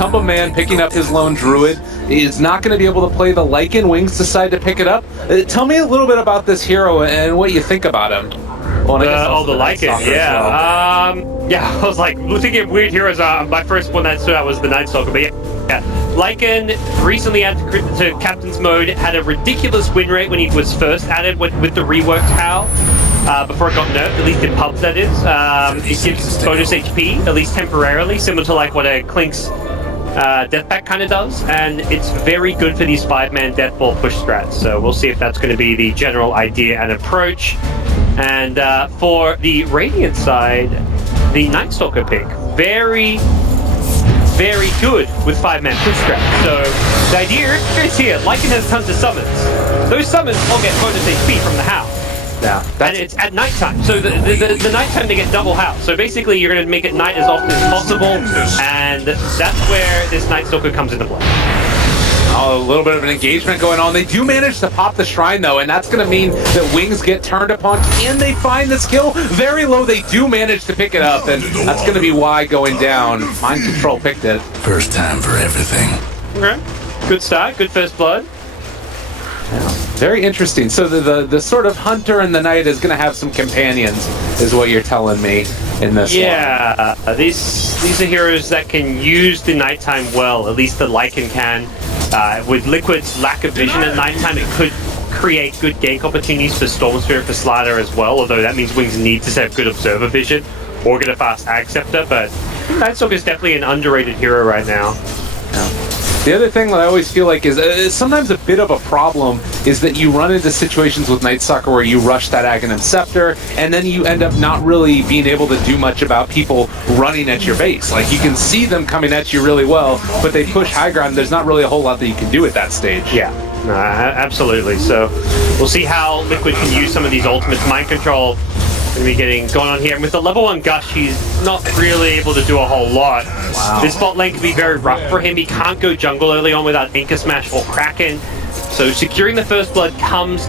Tumble Man picking up his lone druid is not going to be able to play the Lycan. Wings decide to pick it up. Tell me a little bit about this hero and what you think about him. Well, the Lycan, yeah. Yeah, I was like looking at weird heroes. My first one that stood out was the Night Stalker, but yeah. Lycan recently added to Captain's Mode, had a ridiculous win rate when he was first added with the reworked HAL. Before it got nerfed, at least in pubs that is. It gives bonus HP, at least temporarily, similar to like what a Klink's death pack kind of does, and it's very good for these 5-man death ball push strats, so we'll see if that's going to be the general idea and approach. And for the Radiant side, the Night Stalker pick, very good with 5-man push strats. So the idea is here, Lycan has tons of summons. Those summons all get bonus HP from the HAL. Yeah, and it's at nighttime, so the nighttime they get double HAL. So basically, you're going to make it night as often as possible, and that's where this Night Stalker comes into play. Oh, a little bit of an engagement going on. They do manage to pop the shrine, though, and that's going to mean that Wings get turned upon. Can they find this kill? Very low. They do manage to pick it up, and that's going to be why going down. Mind Control picked it. First time for everything. Okay, good start. Good first blood. Yeah. Very interesting. So the sort of hunter in the night is going to have some companions, is what you're telling me in this one. Yeah, these are heroes that can use the nighttime well. At least the Lycan can. With Liquid's lack of vision at nighttime, it could create good gank opportunities for Storm Spirit for Slider as well. Although that means Wings need to have good observer vision or get a fast Ag Scepter. But Night Stalker is definitely an underrated hero right now. Yeah. The other thing that I always feel like is sometimes a bit of a problem is that you run into situations with Night Stalker where you rush that Aghanim Scepter, and then you end up not really being able to do much about people running at your base. Like, you can see them coming at you really well, but they push high ground. There's not really a whole lot that you can do at that stage. Yeah, absolutely. So we'll see how Liquid can use some of these ultimates. Mind Control going to be getting going on here. And with the level 1 Gush, he's not really able to do a whole lot. Wow. This bot lane can be very rough for him. He can't go jungle early on without Anchor Smash or Kraken. So securing the first blood comes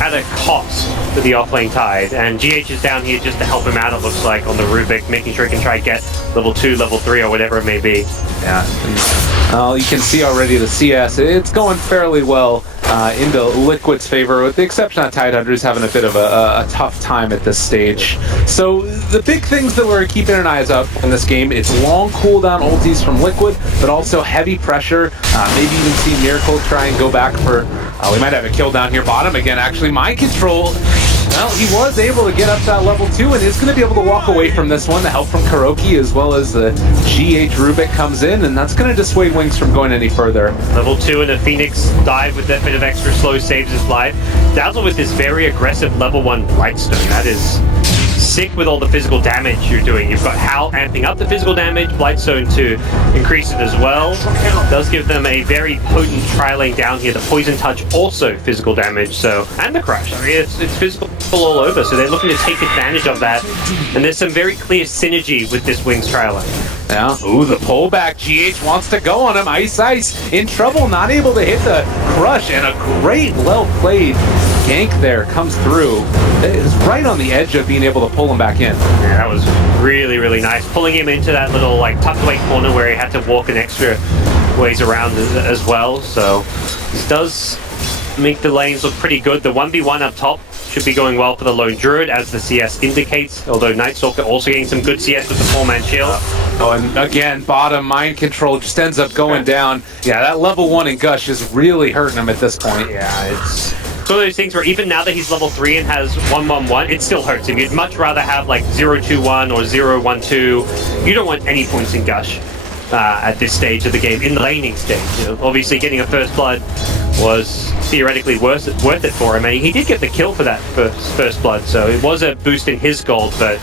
at a cost for the offlane Tide. And GH is down here just to help him out, it looks like, on the Rubik, making sure he can try to get level 2, level 3, or whatever it may be. Yeah. You can see already the CS. It's going fairly well into Liquid's favor, with the exception of Tidehunter's having a bit of a tough time at this stage. So the big things that we're keeping an eye out in this game, it's long cooldown ultis from Liquid, but also heavy pressure. Maybe even see Miracle try and go back for... we might have a kill down here bottom again, actually. Mind Control... Well, he was able to get up that level 2 and is going to be able to walk away from this one. The help from Kuroki as well as the GH Rubik comes in, and that's going to dissuade Wings from going any further. Level 2 and a Phoenix dive with that bit of extra slow saves his life. Dazzle with this very aggressive level 1 Blightstone. That is sick with all the physical damage you're doing. You've got Hal amping up the physical damage, Blightstone to increase it as well. It does give them a very potent tri-lane down here. The Poison Touch also physical damage, so, and the Crush. I mean, it's physical all over, so they're looking to take advantage of that. And there's some very clear synergy with this Wings tri-lane. Yeah. Ooh, the pullback. GH wants to go on him. Ice in trouble, not able to hit the Crush, and a great well-played gank there comes through. It is right on the edge of being able to pull him back in. Yeah, that was really, really nice. Pulling him into that little, like, tucked away corner where he had to walk an extra ways around as well. So this does make the lanes look pretty good. The 1v1 up top should be going well for the Lone Druid, as the CS indicates, although Night Stalker also getting some good CS with the 4-man shield. Oh, and again, bottom Mind Control just ends up going down. Yeah, that level 1 in Gush is really hurting him at this point. Yeah, it's one of those things where even now that he's level 3 and has 1-1-1, it still hurts him. You'd much rather have like 0-2-1 or 0-1-2. You don't want any points in Gush at this stage of the game, in the laning stage. You know, obviously getting a first blood was theoretically worth it for him, and he did get the kill for that first blood, so it was a boost in his gold, but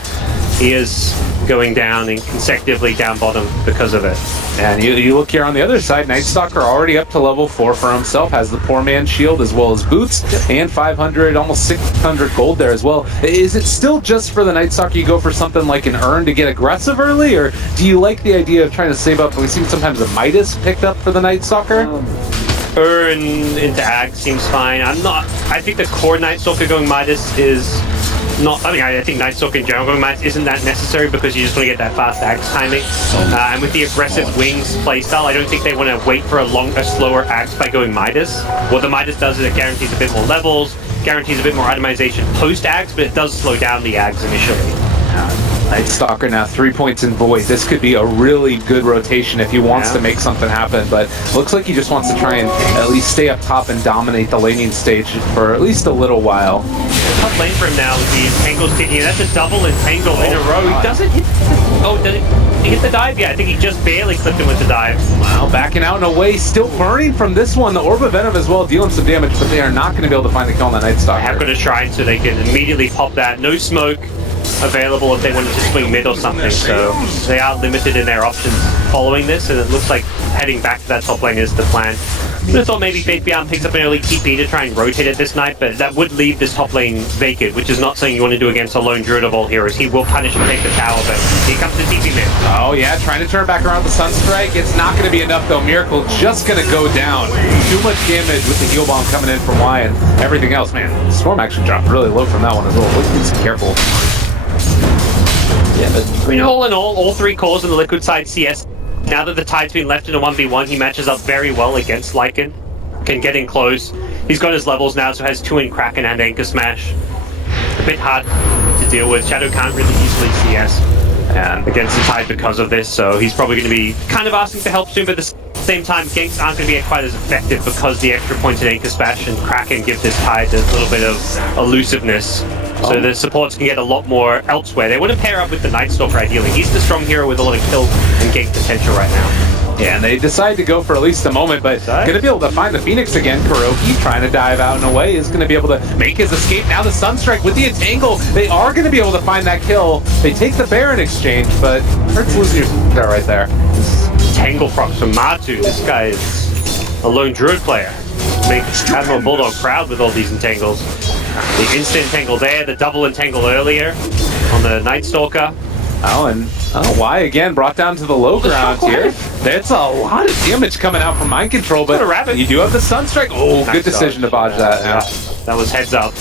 he is going down and consecutively down bottom because of it. And you look here on the other side, Night Stalker already up to level 4 for himself, has the poor man shield as well as boots, and 500, almost 600 gold there as well. Is it still just for the Night Stalker you go for something like an Urn to get aggressive early, or do you like the idea of trying to save up? We've seen sometimes the Midas picked up for the Night Stalker. Urn into Ag seems fine. I think the core Night Stalker going Midas is not. I mean, I think Night Stalker in general going Midas isn't that necessary because you just want to get that fast axe timing. And with the aggressive wings playstyle, I don't think they want to wait for a slower axe by going Midas. What the Midas does is it guarantees a bit more levels, guarantees a bit more itemization post-axe, but it does slow down the axe initially. Night Stalker now 3 points in Void. This could be a really good rotation if he wants to make something happen, but looks like he just wants to try and at least stay up top and dominate the laning stage for at least a little while. Top lane for him now with the Entangles kicking in. That's a double Entangle in a row. He doesn't hit did he hit the dive? Yeah, I think he just barely clipped him with the dive. Wow, backing out and away, still burning from this one. The Orb of Venom as well, dealing some damage, but they are not going to be able to find the kill on the Night Stalker. They have got a shrine so they can immediately pop that. No smoke available if they wanted to swing mid or something, so they are limited in their options following this, and it looks like heading back to that top lane is the plan. I thought maybe Faith Beyond picks up an early TP to try and rotate it this night, but that would leave this top lane vacant, which is not something you want to do against a lone druid of all heroes. He will punish and take the tower, but here comes the TP mid. Oh yeah, trying to turn it back around with the Sunstrike. It's not going to be enough though. Miracle just going to go down. Too much damage with the heal bomb coming in from Y and everything else. Man, Storm actually dropped really low from that one as well. Let's be careful. Yeah, but I mean, all in all three cores on the Liquid side CS. Now that the Tide's been left in a 1v1, he matches up very well against Lycan. Can get in close. He's got his levels now, so has 2 in Kraken and Anchor Smash. A bit hard to deal with. Shadow can't really easily CS against the Tide because of this, so he's probably going to be kind of asking for help soon, but at the same time, ganks aren't going to be quite as effective because the extra points in Anchor Smash and Kraken give this Tide a little bit of elusiveness. So the supports can get a lot more elsewhere. They want to pair up with the Night Stalker ideally. He's the strong hero with a lot of kill and gank potential right now. Yeah, and they decide to go for at least a moment, but going to be able to find the Phoenix again. Kuroki trying to dive out and away is going to be able to make his escape. Now the Sunstrike with the Entangle. They are going to be able to find that kill. They take the bear in exchange, but hurts losing your there right there. Tangle procs from Matu. This guy is a lone druid player. Makes Admiral Bulldog proud with all these entangles. The instant entangle there, the double entangle earlier on the Night Stalker. Oh, and Y again brought down to the low ground here. That's a lot of damage coming out from Mind Control, but you do have the Sunstrike. Oh, nice good decision to dodge that. Yeah. That was heads up.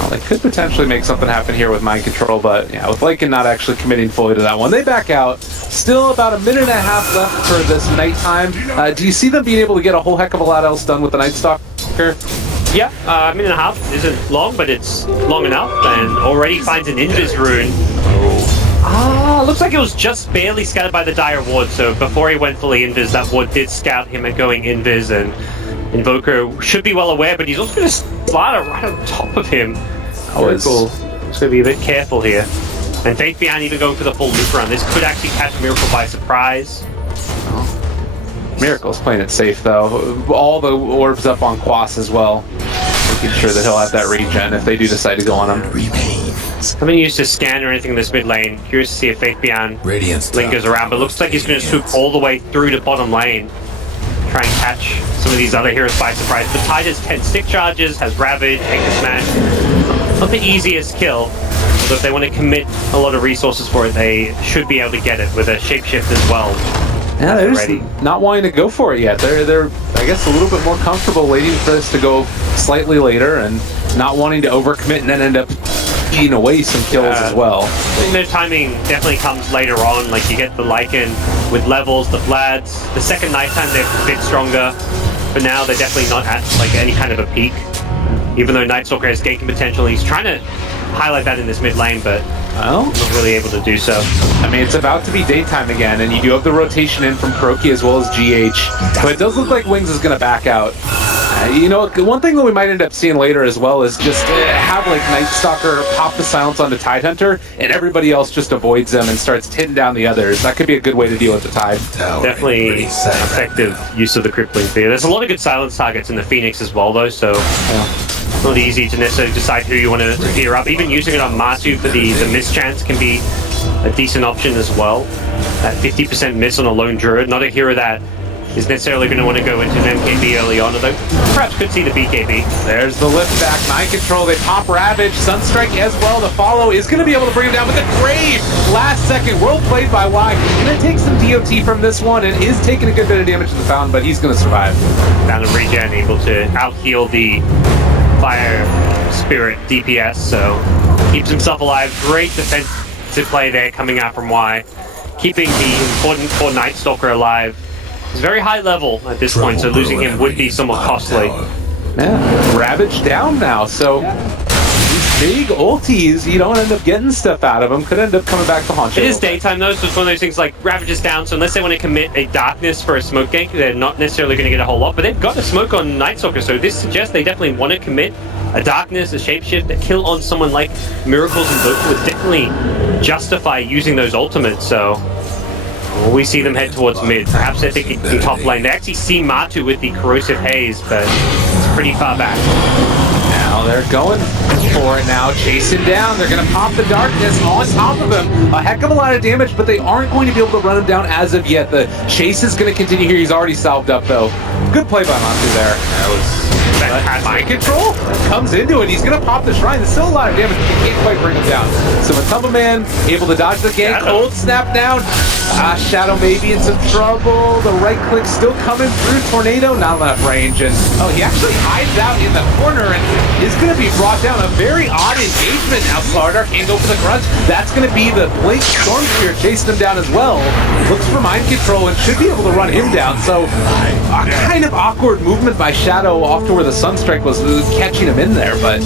Well, they could potentially make something happen here with Mind Control, but yeah, with Lycan not actually committing fully to that one. They back out. Still about a minute and a half left for this nighttime. Do you see them being able to get a whole heck of a lot else done with the Night Stalker? Yeah, a minute and a half isn't long, but it's long enough, and already finds an Invis rune. Looks like it was just barely scouted by the Dire Ward, so before he went fully Invis, that Ward did scout him at going Invis, and Invoker should be well aware, but he's also going to slide right on top of him. It's going to be a bit careful here. And Faith Beyond even going for the full loop run. This could actually catch Miracle by surprise. Miracle's playing it safe though. All the orbs up on Quas as well. Making sure that he'll have that regen if they do decide to go on him. I haven't used his scan or anything in this mid lane. Curious to see if Faith Beyond lingers around, but looks like he's going to swoop all the way through to bottom lane. Try and catch some of these other heroes by surprise. But Tide has 10 stick charges, has Ravage, Anchor Smash. Not the easiest kill. So if they want to commit a lot of resources for it, they should be able to get it with a shapeshift as well. Yeah, they're just not wanting to go for it yet. They're I guess a little bit more comfortable waiting for this to go slightly later and not wanting to overcommit and then end up eating away some kills as well. I think their timing definitely comes later on. Like you get the Lycan with levels, the Vlads. The second nighttime they're a bit stronger, but now they're definitely not at like any kind of a peak. Even though Night Stalker has ganking potential, he's trying to highlight that in this mid lane, but not really able to do so. I mean, it's about to be daytime again, and you do have the rotation in from Kuroki as well as GH, but it does look like Wings is going to back out. You know, one thing that we might end up seeing later as well is just have like Night Stalker pop the silence onto Tidehunter, and everybody else just avoids them and starts hitting down the others. That could be a good way to deal with the Tide. Definitely effective use of the crippling fear. There's a lot of good silence targets in the Phoenix as well, though, so not easy to necessarily decide who you want to fear up. Even using it on Masu for the mischance can be a decent option as well. That 50% miss on a lone druid, not a hero that is necessarily going to want to go into an MKB early on, although perhaps could see the BKB. There's the lift back, Mind Control, they pop Ravage, Sunstrike as well, the follow is going to be able to bring him down with a grave last second, well played by Y. Going to take some DOT from this one and is taking a good bit of damage to the Fountain, but he's going to survive. Fountain regen, able to out-heal the Fire Spirit DPS, so keeps himself alive. Great defensive play there coming out from Y. Keeping the important core Night Stalker alive. He's very high level at this point, so losing him would be somewhat costly. Yeah, Ravage down now, so these big ultis, you don't end up getting stuff out of them. Could end up coming back to haunt you. It is daytime though, so it's one of those things like Ravage is down, so unless they want to commit a darkness for a smoke gank, they're not necessarily going to get a whole lot, but they've got a smoke on Night Stalker, so this suggests they definitely want to commit a darkness, a shapeshift, a kill on someone like Miracles and Invoker would definitely justify using those ultimates, so we see them head towards mid. Perhaps they're thinking top lane. They actually see Matu with the Corrosive Haze, but it's pretty far back. Now they're going for it now, chasing down. They're going to pop the darkness on top of him. A heck of a lot of damage, but they aren't going to be able to run him down as of yet. The chase is going to continue here. He's already salved up, though. Good play by Matu there. That was mind control comes into it. He's going to pop the shrine. There's still a lot of damage, but he can't quite bring him down. So Matumba Man able to dodge the gank. Cold snap down. Shadow may be in some trouble. The right click still coming through. Tornado, not enough range. And he actually hides out in the corner and is going to be brought down. A very odd engagement now. Slardar can't go for the crunch. That's going to be the Blink Storm Spear chasing him down as well. Looks for mind control and should be able to run him down. So a kind of awkward movement by Shadow off to where the Sunstrike was catching him in there. But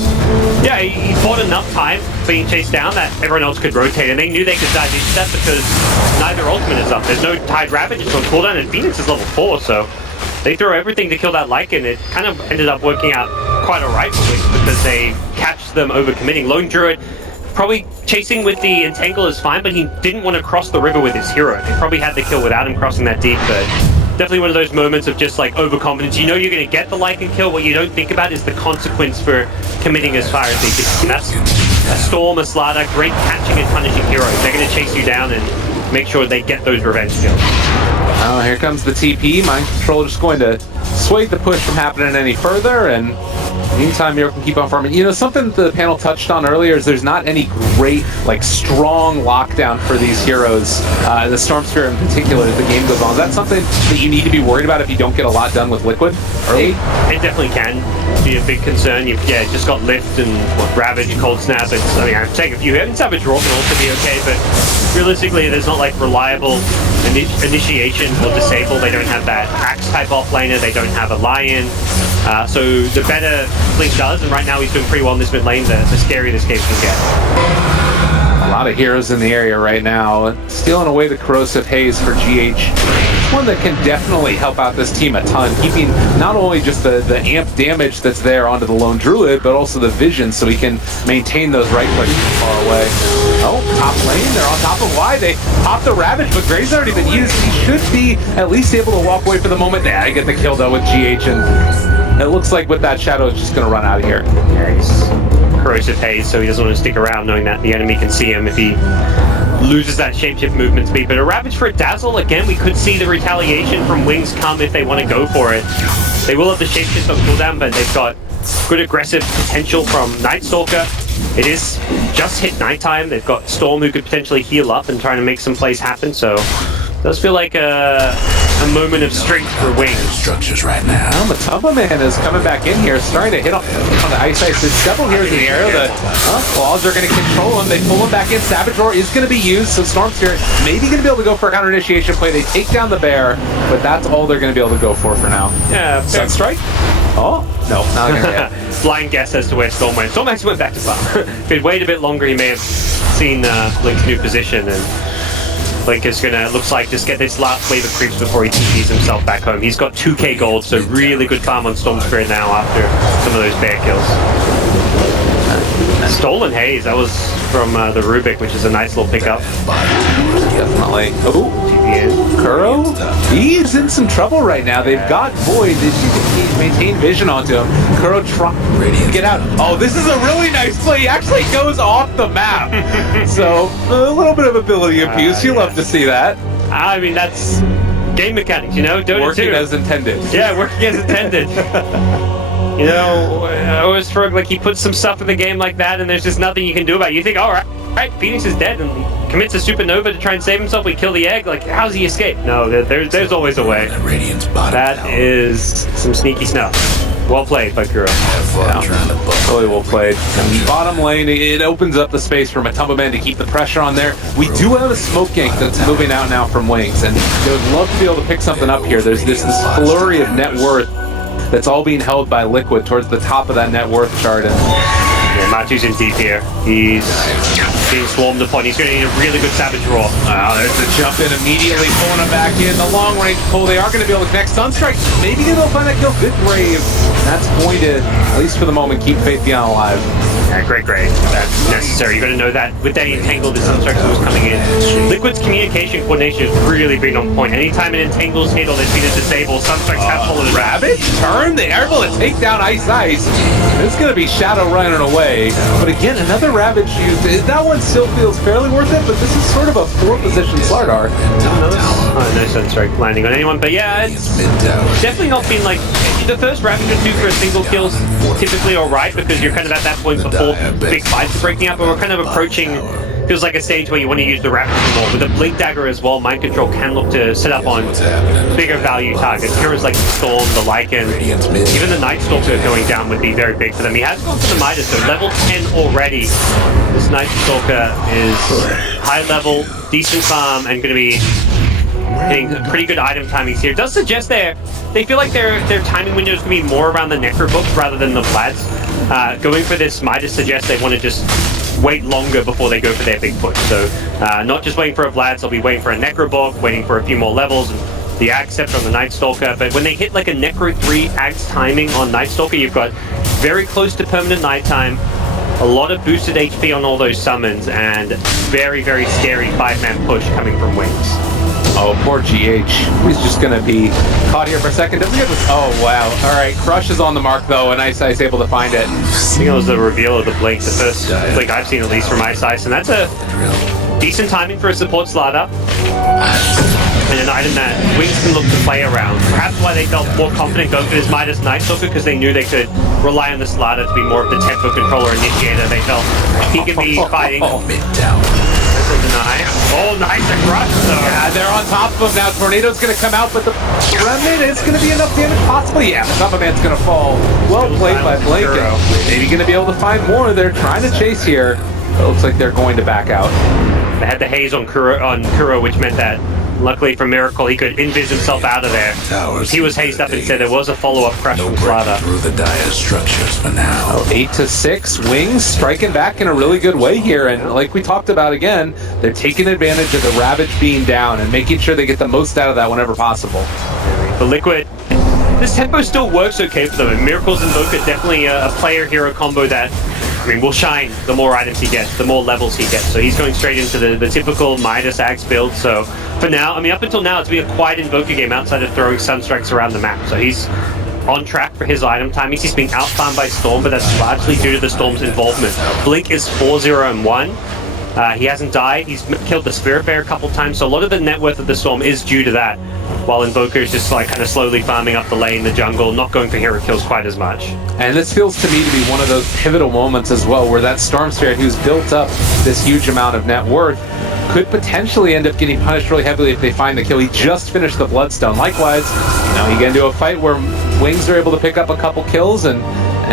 yeah, he bought enough time being chased down that everyone else could rotate, and they knew they could dodge each step because neither ultimate is up. There's no Tide Ravage, it's on cooldown, and Phoenix is level 4, so they throw everything to kill that Lycan. It kind of ended up working out quite alright for Wings because they catched them overcommitting. Lone Druid probably chasing with the Entangle is fine, but he didn't want to cross the river with his hero. They probably had the kill without him crossing that deep, but definitely one of those moments of just like overconfidence. You know you're going to get the Lycan kill. What you don't think about is the consequence for committing as far as they did. And that's a Storm, a Slardar, great catching and punishing heroes. They're going to chase you down and make sure they get those revenge kills. Oh, here comes the TP. Mind Control just going to sway the push from happening any further, and meantime, Miracle can keep on farming. You know, something the panel touched on earlier is there's not any great, like, strong lockdown for these heroes. The Storm Spear in particular, as the game goes on. Is that something that you need to be worried about if you don't get a lot done with Liquid early? It definitely can be a big concern. You've just got Lift and Ravage, Cold Snap. I mean, I'm saying a few here. And Savage Roar can also be okay, but realistically, there's not, like, reliable initiation or disable. They don't have that Axe type offlaner. They don't have a Lion. So the better Blink does, and right now he's doing pretty well in this mid lane, the scarier this game can get. A lot of heroes in the area right now. Stealing away the Corrosive Haze for GH. One that can definitely help out this team a ton, keeping not only just the amp damage that's there onto the Lone Druid, but also the vision so he can maintain those right clicks far away. Oh, top lane, they're on top of Y. They pop the Ravage, but Gray's already been used. He should be at least able to walk away for the moment. Nah, I get the kill though with GH, and it looks like with that Shadow is just going to run out of here. Yeah, he's Corrosive Haze, so he doesn't want to stick around knowing that the enemy can see him if he loses that shapeshift movement speed. But a Ravage for a Dazzle, again, we could see the retaliation from Wings come if they want to go for it. They will have the shapeshift on cooldown, but they've got good aggressive potential from Night Stalker. It is just hit nighttime. They've got Storm who could potentially heal up and trying to make some plays happen, so it does feel like a moment of strength for Wings. Structures right now. Well, Matumba Man is coming back in here, starting to hit on the Ice. There's several heroes in the area. The Claws are going to control him. They pull him back in. Savage Roar is going to be used, so Storm Spirit maybe going to be able to go for a counter initiation play. They take down the bear, but that's all they're going to be able to go for now. Yeah, Sunstrike? Oh, no, not going to get. Blind guess as to where Storm went. Storm actually went back to farm. If he'd waited a bit longer, he may have seen Blink's new position, and Blink is gonna, looks like, just get this last wave of creeps before he TPs himself back home. He's got 2k gold, so really good farm on Storm Spirit now after some of those bear kills. Stolen Haze, that was from the Rubik, which is a nice little pickup. Definitely. Oh, Kuro? He's in some trouble right now. They've got Void. They should maintain vision onto him. Kuro trying to get out. Oh, this is a really nice play. He actually goes off the map. So, a little bit of ability abuse. You love to see that. I mean, that's game mechanics, you know? Dota working 2. as intended. Yeah, working as intended. You know, I always feel like he puts some stuff in the game like that, and there's just nothing you can do about it. You think, all right, Phoenix is dead, and commits a supernova to try and save himself. We kill the egg. Like, how's he escape? No, there's always a way. That is some sneaky snuff. Well played by Kuro. Really well played. And bottom lane, it opens up the space for Matumba Man to keep the pressure on there. We do have a smoke gank that's moving out now from Wings, and they would love to be able to pick something up here. There's this flurry of net worth that's all being held by Liquid towards the top of that net worth chart. And yeah, Matu's in deep here. He's being swarmed upon. He's going to need a really good Savage Roar. there's the jump in immediately, pulling him back in. The long range pull, they are going to be able to connect. Sunstrike, maybe they'll find that kill. Good grave. That's going to, at least for the moment, keep Faith Beyond alive. Yeah, great. That's necessary. You got to know that with that entangle, the Sunstrike was coming in. Liquid's communication coordination has really been on point. Anytime an entangle's hit or there's been a disable, Sunstrike's have followed it. Rabbit turn, they are able to take down Ice. It's going to be Shadow running away. But again, another Ravage used. That one still feels fairly worth it, but this is sort of a 4-position Slardar. No Sunstrike landing on anyone, but yeah, it's definitely not been like the first Ravage or two for a single kill's typically alright because you're kind of at that point before big fights are breaking up, but we're kind of approaching, feels like a stage where you want to use the Ravage more. With the Blink Dagger as well, Mind Control can look to set up on bigger value targets. Heroes like the Storm, the Lycan, even the Night Stalker going down would be very big for them. He has gone for the Midas, so level 10 already. This Night Stalker is high level, decent farm, and going to be hitting pretty good item timings here. It does suggest they feel like their timing window is going to be more around the Necro books rather than the Vlads. Going for this Midas suggests they want to just wait longer before they go for their big push. So not just waiting for a Vlad, they'll be waiting for a Necro book, waiting for a few more levels, and the Ag Scepter on the Night Stalker. But when they hit like a Necro 3 Ag's timing on Night Stalker, you've got very close to permanent nighttime, a lot of boosted HP on all those summons, and very, very scary 5-man push coming from Wings. Oh, poor GH. He's just going to be caught here for a second. Doesn't get this. Oh, wow. All right. Crush is on the mark, though, and Ice able to find it. I think it was the reveal of the Blink, the first Blink I've seen at least from Ice, and that's a decent timing for a support Slardar. And an item that Wings can look to play around. Perhaps why they felt more confident going for this Midas Night Stalker, because they knew they could rely on the Slardar to be more of the tempo controller initiator. They felt he can be fighting. Oh, nice and Crush, though. Yeah, they're on top of him now. Tornado's going to come out, but the remnant is going to be enough damage, possibly. Yeah, the Matumba Man's going to fall. Well played by Blake. Maybe going to be able to find more. They're trying to chase here. It looks like they're going to back out. They had the haze on Kuro, which meant that luckily for Miracle, he could invis himself out of there. He was hazed up instead. There was a follow-up crash from Slardar. Through the dire structures for now. 8-6, Wings striking back in a really good way here, and like we talked about again, they're taking advantage of the Ravage being down and making sure they get the most out of that whenever possible. The Liquid, this tempo still works okay for them, and Miracle's Invoker definitely a player-hero combo that, I mean, will shine the more items he gets, the more levels he gets. So he's going straight into the typical Midas Axe build. So for now, I mean, up until now, it's been a quiet Invoker game outside of throwing Sunstrikes around the map. So he's on track for his item timings. He's being outfarmed by Storm, but that's largely due to the Storm's involvement. Blink is 4-0-1. He hasn't died. He's killed the Spirit Bear a couple times, so a lot of the net worth of the Storm is due to that, while Invoker is just like kind of slowly farming up the lane, the jungle, not going for hero kills quite as much. And this feels to me to be one of those pivotal moments as well, where that Storm Spirit, who's built up this huge amount of net worth, could potentially end up getting punished really heavily if they find the kill. He just finished the Bloodstone. Likewise, you get into a fight where Wings are able to pick up a couple kills, and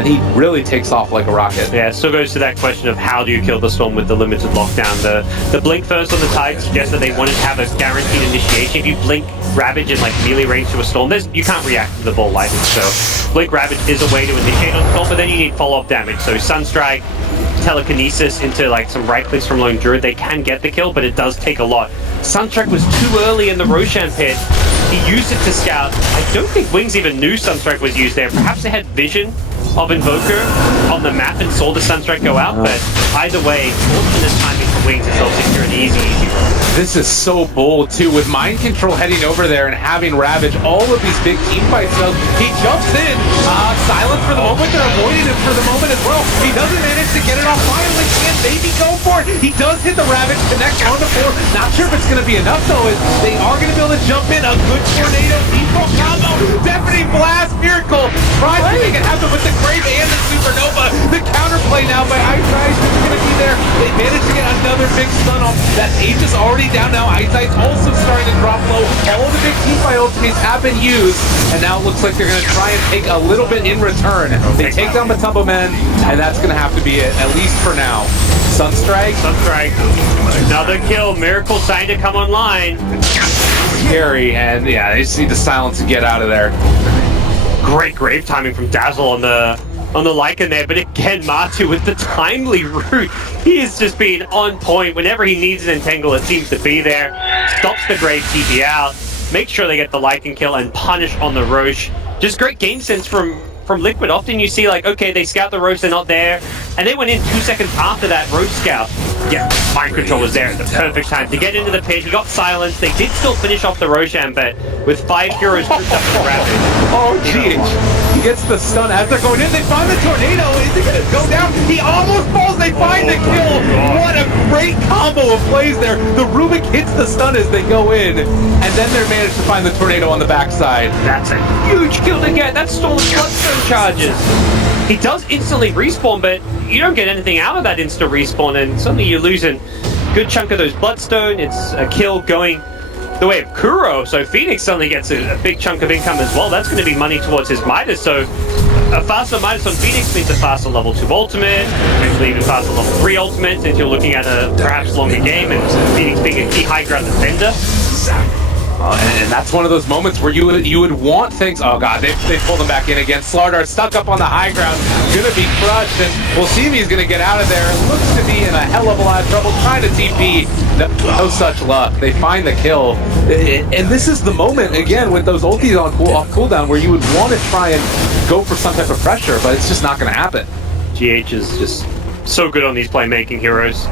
he really takes off like a rocket. Yeah, it still goes to that question of how do you kill the Storm with the limited lockdown. The Blink first on the Tide suggests that they wanted to have a guaranteed initiation. If you Blink Ravage in like melee range to a Storm, you can't react to the ball lightning. So Blink Ravage is a way to initiate on Storm, but then you need follow-up damage. So Sunstrike, Telekinesis into like some right clicks from Lone Druid, they can get the kill, but it does take a lot. Sunstrike was too early in the Roshan pit. He used it to scout. I don't think Wings even knew Sunstrike was used there. Perhaps they had vision of Invoker on the map and saw the Sunstrike go out, but either way, fortunate timing for Wings is they'll secure an easy roll. This is so bold, too, with Mind Control heading over there and having Ravage all of these big team fights. So he jumps in, silent for the moment, they're avoiding it for the moment as well. He doesn't manage to get it off finally, can maybe go for it. He does hit the Ravage, connect on the floor. Not sure if it's going to be enough, though, as they are going to be able to jump in. A good Tornado default combo, Deafening Blast, Miracle. Tries to make it happen with the Grave and the Supernova. The counterplay now by Ice is going to be there. They managed to get another big stun off. That Age is already nobody down now. Ice also starting to drop low. All of the big team fight ultimates have been used, and now it looks like they're going to try and take a little bit in return. They take down the Tumble Men, and that's going to have to be it, at least for now. Sunstrike. Another kill. Miracle starting to come online. Scary, and yeah, they just need the silence to get out of there. Great grave timing from Dazzle on the Lycan there, but again, Matu with the timely root. He is just being on point. Whenever he needs an entangle, it seems to be there. Stops the grave TP out. Make sure they get the Lycan kill and punish on the Roche. Just great game sense from Liquid. Often you see like, okay, they scout the Roche, they're not there, and they went in 2 seconds after that Roche scout. Yeah, mind control was there at the perfect time to get into the pit. He got silenced. They did still finish off the Roshan, but with 5 heroes grouped up in the Ravage. Oh, GH. He gets the stun as they're going in. They find the tornado. Is he going to go down? He almost falls. They find the kill. What a great combo of plays there. The Rubik hits the stun as they go in, and then they manage to find the tornado on the backside. That's a huge kill to get. That's stolen bloodstone charges. He does instantly respawn, but you don't get anything out of that instant respawn, and suddenly you're losing a good chunk of those bloodstone. It's a kill going the way of Kuro, so Phoenix suddenly gets a big chunk of income as well. That's going to be money towards his Midas, so a faster Midas on Phoenix means a faster level 2 ultimate, potentially even faster level 3 ultimate, if you're looking at a perhaps longer game, and Phoenix being a key high ground defender. And that's one of those moments where you would want things. Oh god, they pulled him back in again. Slardar stuck up on the high ground, gonna be crushed, and we'll see if he's gonna get out of there. Looks to be in a hell of a lot of trouble trying to TP. No such luck. They find the kill, and this is the moment again with those ultis on off cooldown where you would want to try and go for some type of pressure, but it's just not gonna happen. GH is just so good on these playmaking heroes.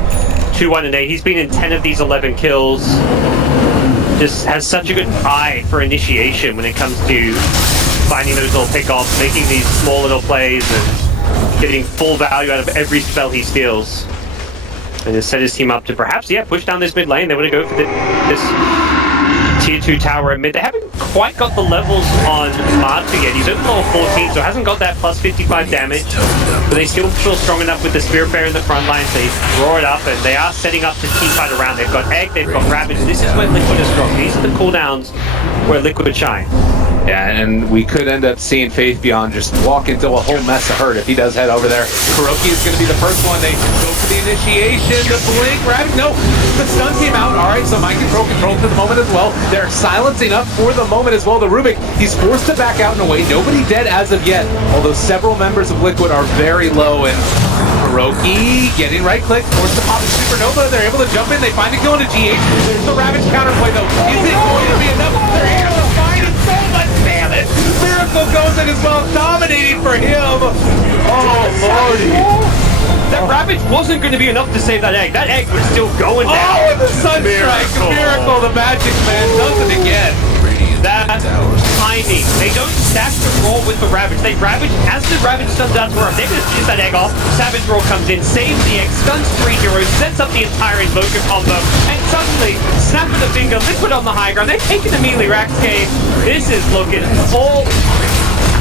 2-1 and 8. He's been in 10 of these 11 kills. Just has such a good eye for initiation when it comes to finding those little pickoffs, making these small little plays, and getting full value out of every spell he steals. And just set his team up to perhaps, yeah, push down this mid lane. They want to go for this tier 2 tower at mid. They haven't quite got the levels on Marta yet. He's only level 14, so hasn't got that plus 55 damage. But they still feel strong enough with the Spirit Bear in the front line. They draw it up, and they are setting up the team fight around. They've got Egg, they've got Ravage. This is where Liquid is strong. These are the cooldowns where Liquid shine. Yeah, and we could end up seeing Faith Beyond just walk into a whole mess of hurt if he does head over there. Kuroki is going to be the first one. They go for the initiation, the blink, Ravage. No, the stun came out. All right, so mind control for the moment as well. They're silencing up for the moment as well. The Rubik, he's forced to back out and away. Nobody dead as of yet, although several members of Liquid are very low, and Kuroki getting right click, forced to pop the supernova. They're able to jump in. They find it going to GH. There's the Ravage counterplay though. Is it going to be enough? They're able to find it so much damage. Miracle goes in as well, dominating for him. Oh lordy. That Ravage wasn't going to be enough to save that egg. That egg was still going down. Oh, and the Sunstrike, Miracle, the Magic Man does it again. That timing. They don't stack the roll with the Ravage. They Ravage, as the Ravage stuns down to her, they're going to finish that egg off. Savage Roll comes in, saves the egg, stuns 3 heroes, sets up the entire Invoker combo, and suddenly, snap of the finger, Liquid on the high ground. They're taking the melee Rax game. This is looking all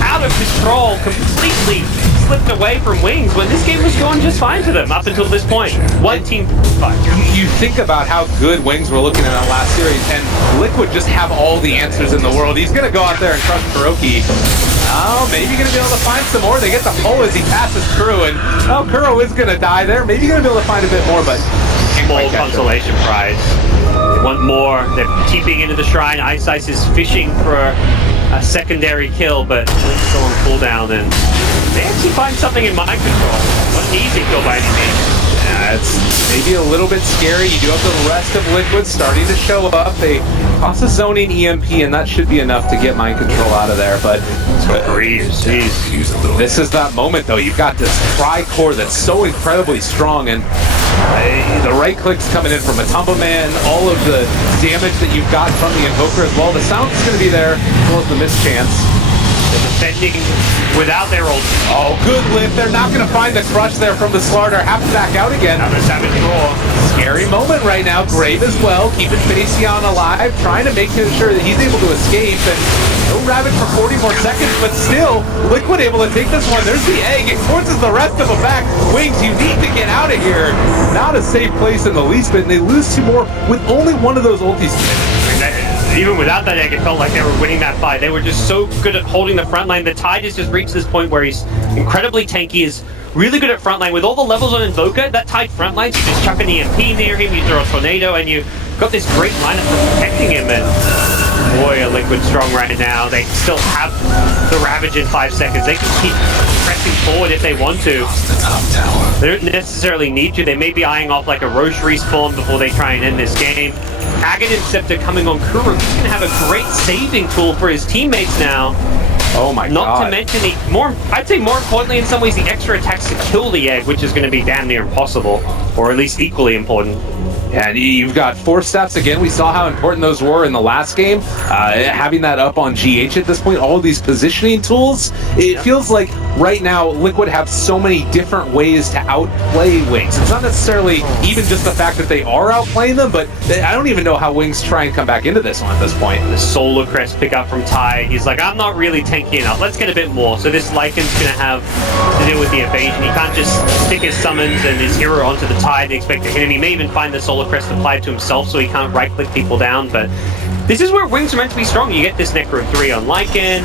out of control, completely slipped away from Wings when this game was going just fine for them up until this point. One team fight. You think about how good Wings were looking in that last series, and Liquid just have all the answers in the world. He's going to go out there and crush Kuroki. Oh, maybe going to be able to find some more. They get the pull as he passes Kuro, and Kuro is going to die there. Maybe going to be able to find a bit more, but small consolation prize. They want more. They're keeping into the shrine. Ice is fishing for a secondary kill, but Link's still on cooldown, and they actually find something in mind control. Not an easy kill by any means. Yeah, it's maybe a little bit scary. You do have the rest of Liquid starting to show up. They toss a zoning EMP, and that should be enough to get mind control out of there, but this is that moment, though. You've got this tri-core that's so incredibly strong, and the right clicks coming in from a Tumble Man, all of the damage that you've got from the Invoker as well. The sound is going to be there, as well as the mischance. They're defending without their ult. Oh, good lift. They're not going to find the crush there from the Slardar. Have to back out again. Now the Savage Roar. Scary moment right now. Grave as well, keeping Faceon alive, trying to make sure that he's able to escape. And no Ravage for 40 more seconds, but still, Liquid able to take this one. There's the egg. It forces the rest of them back. Wings, you need to get out of here. Not a safe place in the least bit, and they lose 2 more with only one of those ultis. Even without that egg, it felt like they were winning that fight. They were just so good at holding the front line. The Tide has just reached this point where he's incredibly tanky, is really good at front line. With all the levels on Invoker, that Tide front line, you just chuck an EMP near him, you throw a tornado, and you got this great lineup for protecting him. And boy, are Liquid strong right now. They still have the Ravage in 5 seconds. They can keep pressing forward if they want to. They don't necessarily need to. They may be eyeing off like a Roche respawn before they try and end this game. Aghanim Scepter coming on Kuro. He's going to have a great saving tool for his teammates now. Oh my god. Not to mention, I'd say more importantly in some ways, the extra attacks to kill the egg, which is going to be damn near impossible, or at least equally important. And you've got 4 stats again. We saw how important those were in the last game. Having that up on GH at this point, all these positioning tools, it feels like right now Liquid have so many different ways to outplay Wings. It's not necessarily even just the fact that they are outplaying them, but I don't even know how Wings try and come back into this one at this point. The Solar Crest pick up from Tide. He's like, I'm not really tanky enough. Let's get a bit more. So this Lycan's going to have to deal with the evasion. He can't just stick his summons and his hero onto the Tide and expect to hit him. He may even find the Solar Crest applied to himself so he can't right-click people down, but this is where Wings are meant to be strong. You get this Necro 3 on Lycan.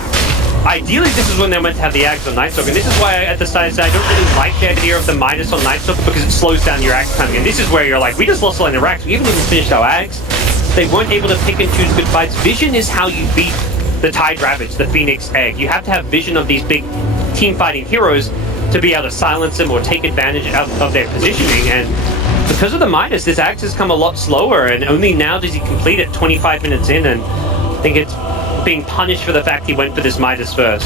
Ideally, this is when they're meant to have the Ags on Nightstalker, and this is why at the start I said I don't really like the idea of the minus on Nightstalker because it slows down your Ags timing, and this is where you're like, we just lost a line of racks, we haven't even finished our Ags. They weren't able to pick and choose good fights. Vision is how you beat the Tide Ravage, the Phoenix Egg. You have to have vision of these big team-fighting heroes to be able to silence them or take advantage of their positioning, and because of the minus, this Axe has come a lot slower, and only now does he complete it 25 minutes in, and I think it's being punished for the fact he went for this Midas first.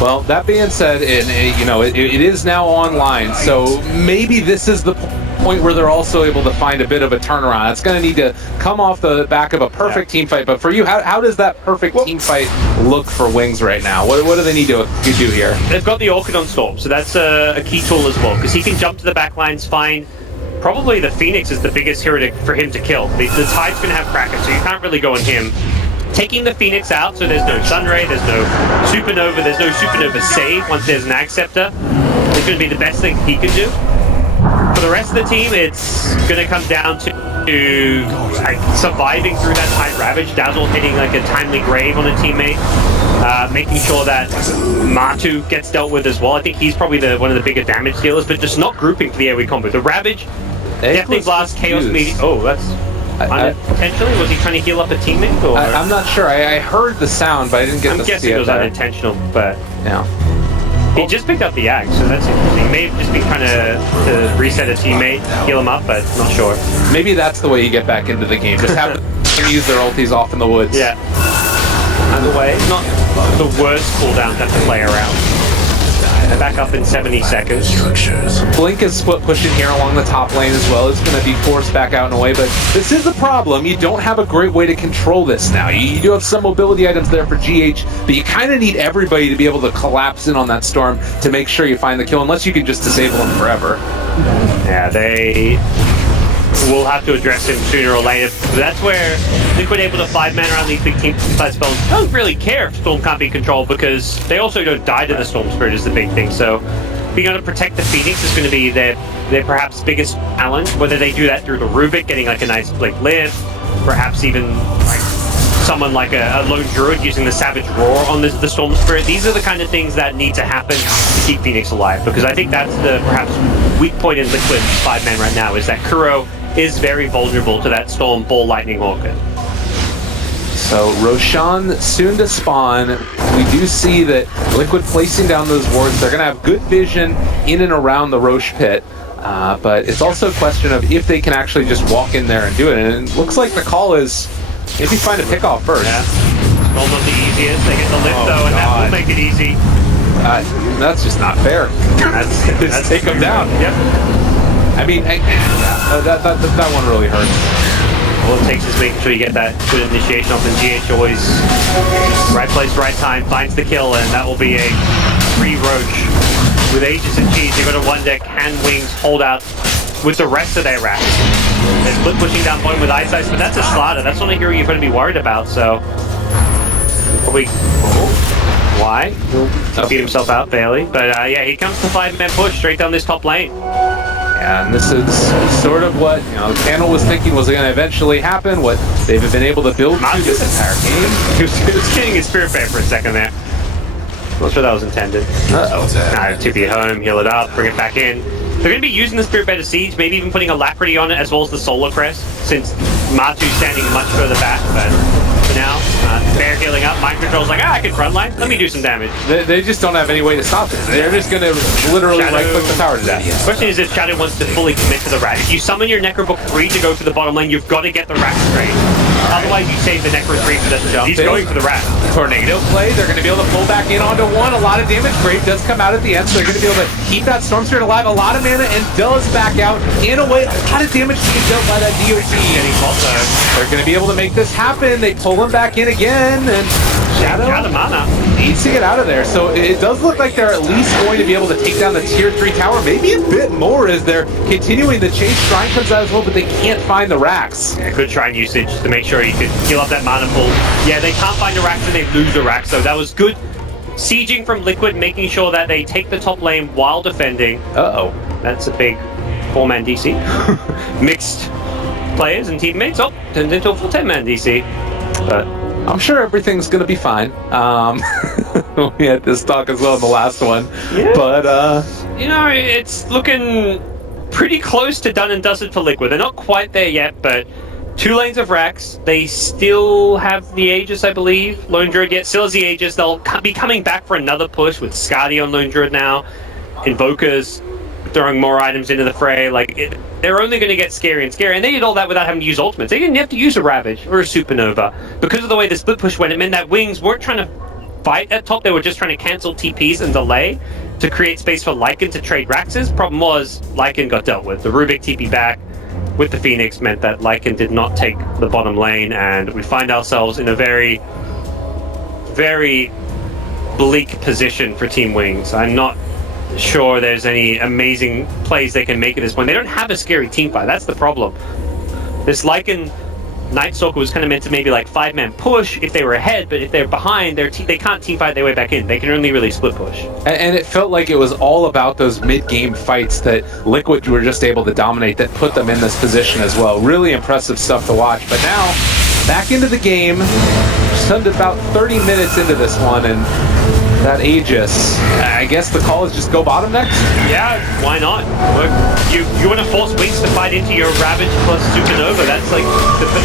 Well, that being said, it is now online, so maybe this is the point where they're also able to find a bit of a turnaround. It's going to need to come off the back of a perfect team fight, but for you, how does that perfect team fight look for Wings right now? What do they need to do here? They've got the Orchid on Storm, so that's a key tool as well, because he can jump to the back lines fine. Probably the Phoenix is the biggest hero for him to kill. The Tide's going to have Kraken, so you can't really go on him. Taking the Phoenix out, so there's no Sunray, there's no Supernova, there's no Supernova save once there's an Ag Scepter. It's going to be the best thing he can do. For the rest of the team, it's going to come down to surviving through that Tide Ravage, Dazzle hitting like a timely grave on a teammate, making sure that Matu gets dealt with as well. I think he's probably one of the bigger damage dealers, but just not grouping for the AoE combo. The Ravage, Deathly Blast, Chaos Meteor. Oh, that's unintentionally? Was he trying to heal up a teammate? Or? I'm not sure. I heard the sound, but I didn't get to see it. I'm guessing it was unintentional, but yeah. He just picked up the Axe, so that's interesting. He may have just been trying to reset a teammate, heal him up, but not sure. Maybe that's the way you get back into the game. Just have them use their ultis off in the woods. Yeah. Either way, not the worst cooldown to have to play around. They're back up in 70 seconds. Blink is pushing here along the top lane as well. It's going to be forced back out in a way, but this is the problem. You don't have a great way to control this now. You do have some mobility items there for GH, but you kind of need everybody to be able to collapse in on that storm to make sure you find the kill, unless you can just disable them forever. Yeah, they will have to address him sooner or later. That's where Liquid able to 5-man around these big team fight spells. Don't really care if Storm can't be controlled because they also don't die to the Storm Spirit is the big thing. So being able to protect the Phoenix is going to be their perhaps biggest challenge. Whether they do that through the Rubik, getting like a nice Blink lift, perhaps even like someone like a lone druid using the Savage Roar on the Storm Spirit. These are the kind of things that need to happen to keep Phoenix alive, because I think that's the perhaps weak point in Liquid's 5-man right now, is that Kuro is very vulnerable to that Storm, Ball, Lightning, Orchid. So Roshan soon to spawn. We do see that Liquid placing down those wards. They're going to have good vision in and around the Roche pit. But it's also a question of if they can actually just walk in there and do it. And it looks like the call is maybe find a pickoff first. Yeah. Storm not the easiest. They get the lift though, and that will make it easy. That's just not fair. That's take them down. Yep. I mean, that one really hurts. All it takes is making sure you get that good initiation off, and GH always Right place, right time, finds the kill, and that will be a free Roach. With Aegis and Cheese, they've got a 1 deck, can Wings hold out with the rest of their racks. They're split pushing down bottom with Ice Ice, but that's a Slaughter. That's not a hero you're going to be worried about, so... Probably... Why? He'll beat himself out barely. But yeah, he comes to 5-man push straight down this top lane. Yeah, and this is sort of what the panel was thinking was going to eventually happen, what they've been able to build through this entire game. He was getting his Spirit Bear for a second there. Not sure that was intended. Uh-oh. TP it home, heal it up, bring it back in. They're going to be using the Spirit Bear to siege, maybe even putting Alacrity on it as well as the Solar Crest, since Matu's standing much further back, but for now, Bear healing up, Mind Control's like, I can frontline, let me do some damage. They just don't have any way to stop it. They're just going to literally right-click the tower to death. The question is if Shadow wants to fully commit to the Rat. If you summon your Necrobook 3 to go for the bottom lane, you've got to get the Rat straight. Otherwise, you save the Necro 3 for the jump. He's going for the Rat. Tornado play, they're going to be able to pull back in onto 1. A lot of damage. Brave does come out at the end, so they're going to be able to keep that Storm Spirit alive. A lot of mana, and does back out in a way. A lot of damage being dealt by that DOT. They're going to be able to make this happen. They pull him back in again, and Shadow needs to get out of there. So it does look like they're at least going to be able to take down the tier 3 tower, maybe a bit more as they're continuing the chase. Shrine comes out as well, but they can't find the racks. Yeah, good Shrine usage to make sure you could heal up that mana pool. Yeah, they can't find the racks and they lose the racks, so that was good sieging from Liquid, making sure that they take the top lane while defending. Uh-oh. That's a big 4-man DC. Mixed players and teammates. Oh, turned into a full 10-man DC. But I'm sure everything's going to be fine. We had this talk as well in the last one. Yeah. But, it's looking pretty close to done and dusted for Liquid. They're not quite there yet, but 2 lanes of racks. They still have the Aegis, I believe. Lone Druid yet still has the Aegis. They'll be coming back for another push with Skadi on Lone Druid now. Invokers throwing more items into the fray. They're only going to get scary and scary, and they did all that without having to use ultimates. They didn't have to use a Ravage or a Supernova. Because of the way the split push went, it meant that Wings weren't trying to fight at top. They were just trying to cancel TPs and delay to create space for Lycan to trade Raxes. Problem was, Lycan got dealt with. The Rubik TP back with the Phoenix meant that Lycan did not take the bottom lane, and we find ourselves in a very, very bleak position for Team Wings. I'm not sure there's any amazing plays they can make at this point. They don't have a scary team fight. That's the problem. This Lycan Night Stalker was kind of meant to maybe 5-man push if they were ahead, but if they're behind, they can't team fight their way back in. They can only really split push. And it felt like it was all about those mid-game fights that Liquid were just able to dominate that put them in this position as well. Really impressive stuff to watch. But now, back into the game, just about 30 minutes into this one, and that Aegis, I guess the call is just go bottom next? Yeah, why not? Look, you want to force Wings to fight into your Ravage plus Supernova. That's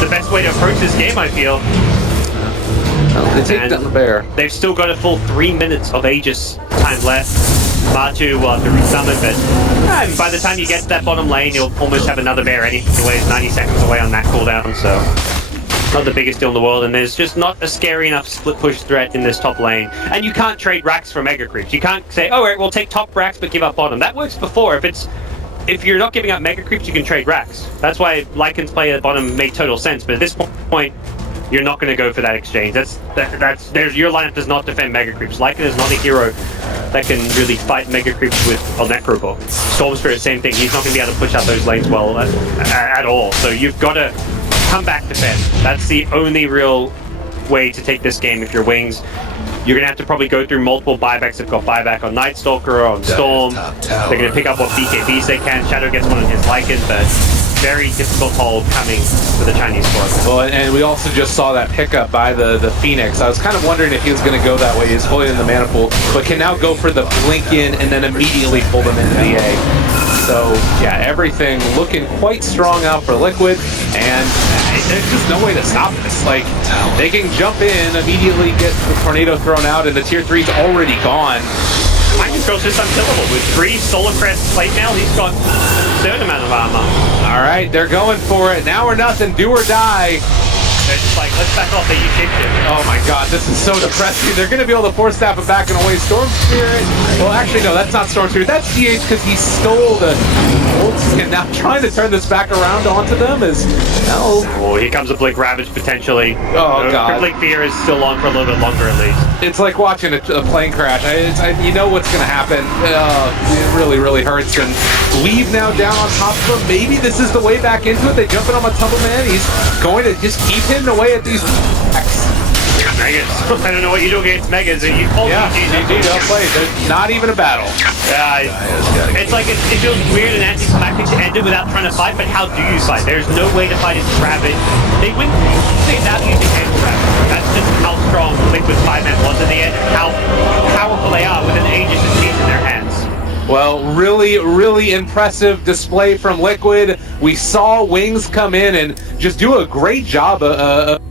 the best way to approach this game, I feel. They take down the bear. They've still got a full 3 minutes of Aegis time left. Matu will have to resummon, but by the time you get to that bottom lane, you'll almost have another bear anyway. 90 seconds away on that cooldown, so not the biggest deal in the world, and there's just not a scary enough split push threat in this top lane. And you can't trade racks for mega creeps. You can't say, oh, right, we'll take top racks but give up bottom. That works before. If you're not giving up mega creeps, you can trade racks. That's why Lycan's play at bottom made total sense. But at this point, you're not going to go for that exchange. Your lineup does not defend mega creeps. Lycan is not a hero that can really fight mega creeps with a Necrobook. Storm Spirit, same thing. He's not going to be able to push out those lanes well at all. So you've got to come back defend. That's the only real way to take this game if you're Wings. You're going to have to probably go through multiple buybacks. They've got buyback on Night Stalker, on Storm. They're going to pick up what BKBs they can. Shadow gets one on his Lycan, but very difficult hold coming for the Chinese squad. Well, and we also just saw that pickup by the Phoenix. I was kind of wondering if he was going to go that way. He's fully in the mana pool, but can now go for the blink in and then immediately pull them into the A. So, yeah, everything looking quite strong out for Liquid, and there's just no way to stop this. They can jump in, immediately get the Tornado thrown out, and the Tier 3's already gone. Mind Control's just unkillable. With 3 Solar Crest plate now, he's got a certain amount of armor. All right, they're going for it. Now or nothing, do or die. They're just like, let's back off, they use shapeshift. Oh my god, this is so depressing. They're going to be able to force staff it back in a way. Storm Spirit. Well, actually, no, that's not Storm Spirit. That's DH because he stole the Old Skin. Now, trying to turn this back around onto them is. Oh, here comes a Blink Ravage potentially. Oh, God. Blink Fear is still on for a little bit longer at least. It's like watching a plane crash. You know what's going to happen. It really, really hurts. And Weave now down on top of him. Maybe this is the way back into it. They jump in on Matumbo Man. He's going to just keep hitting away at these attacks. Megas. I don't know what you do against Megas. You call GG, well played. There's not even a battle. It's like it feels weird and anticlimactic to end it without trying to fight, but how do you fight? There's no way to fight against Rabbit. They win without using Rabbit. That's just how strong Liquid's 5-man was in the end, and how powerful they are with an Aegis and Keys in their hands. Well, really, really impressive display from Liquid. We saw Wings come in and just do a great job of